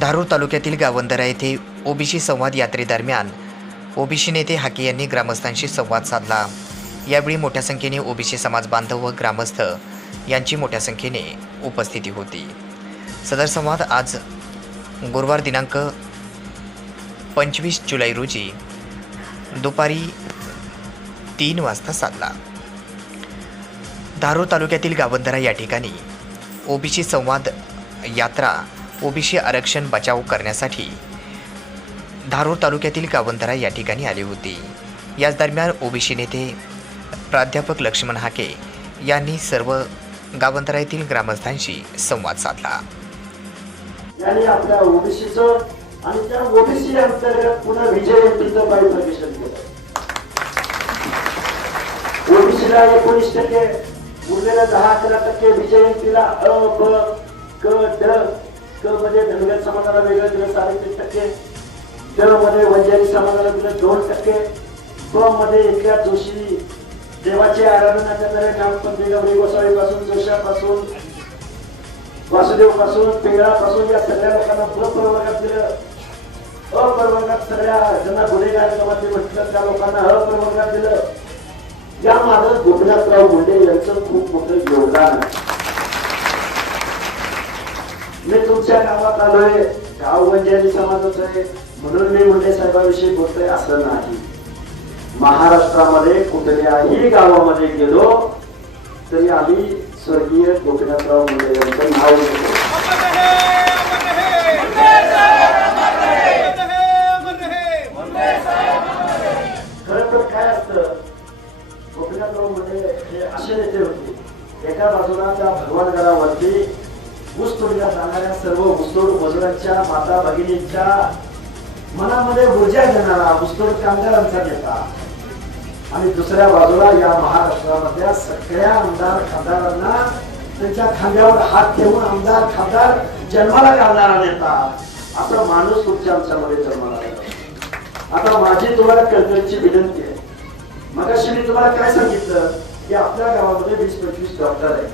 धारूर तालुक्यातील गावंदरा येथे ओबीसी संवाद यात्रेदरम्यान ओबीसी नेते हाके यांनी ग्रामस्थांशी संवाद साधला. यावेळी मोठ्या संख्येने ओबीसी समाज बांधव व ग्रामस्थ यांची मोठ्या संख्येने उपस्थिती होती. सदर संवाद आज गुरुवार दिनांक पंचवीस जुलै रोजी दुपारी तीन वाजता साधला. धारूर तालुक्यातील गावंदरा या ठिकाणी ओबीसी संवाद यात्रा ओबीसी आरक्षण बचाव करण्यासाठी धारूर तालुक्यातील गावंदरा या ठिकाणी आली होती. याच दरम्यान ओबीसी नेते प्राध्यापक लक्ष्मण हाके यांनी सर्व गावंतरा येथील ग्रामस्थांशी संवाद साधला. यांनी आपल्या ओबीसीचं आणि त्या ओबीसी अंतर्गत पुन्हा विजय तिथं बायफर्केशन केलं. ओबीसीला एकोणीस टक्के उरलेल्या दहा अकरा टक्के विजयंतीला अ ब क ड क मध्ये धनगर समाजाला वेगळं दिलं साडेतीन टक्के. ड मध्ये वंजारी समाजाला दिलं दोन टक्के. ब मध्ये इथल्या जोशी देवाची आराधना करणाऱ्या ग्रामपंचायत गौरी गोसावी पासून जोशापासून वासुदेवपासून पेंगळा पासून या सगळ्या लोकांना ब प्रवर्गात दिलं. अप्रवर्गात सगळ्या ज्यांना गुन्हेगार समाज म्हटलं त्या लोकांना अप्रवर्गात दिलं. या माझं गोपीनाथराव मुंडे यांचं खूप मोठं योगदान आहे. मी तुमच्या गावात आलोय. गाव वंजारी समाजाचं आहे. म्हणून मी मुंडे साहेबाविषयी बोलतोय असं नाही. महाराष्ट्रामध्ये कुठल्याही गावामध्ये गेलो तरी आम्ही स्वर्गीय गोपीनाथराव मुंडे यांचं नाव घेतो. खरं तर काय असतं गोपीनाथराव मुंडे हे असे नेते होते. एका बाजूला त्या भगवानगडावरती ऊस तोडल्या जाणाऱ्या सर्व ऊसतोड मजुरांच्या माता भगिनींच्या मनामध्ये ऊर्जा देणारा ऊसतोड कामगारांचा नेता. आणि दुसऱ्या बाजूला या महाराष्ट्रामधल्या सगळ्या आमदार खासदारांना त्यांच्या खांद्यावर हात ठेवून आमदार खासदार जन्माला घालणारा नेता. असा माणूस तुमच्या आमच्यामध्ये जन्माला येतो आता माझी तुम्हाला कळकळीची विनंती आहे. मगाशी मी तुम्हाला काय सांगितलं? की आपल्या गावामध्ये वीस पंचवीस डॉक्टर आहे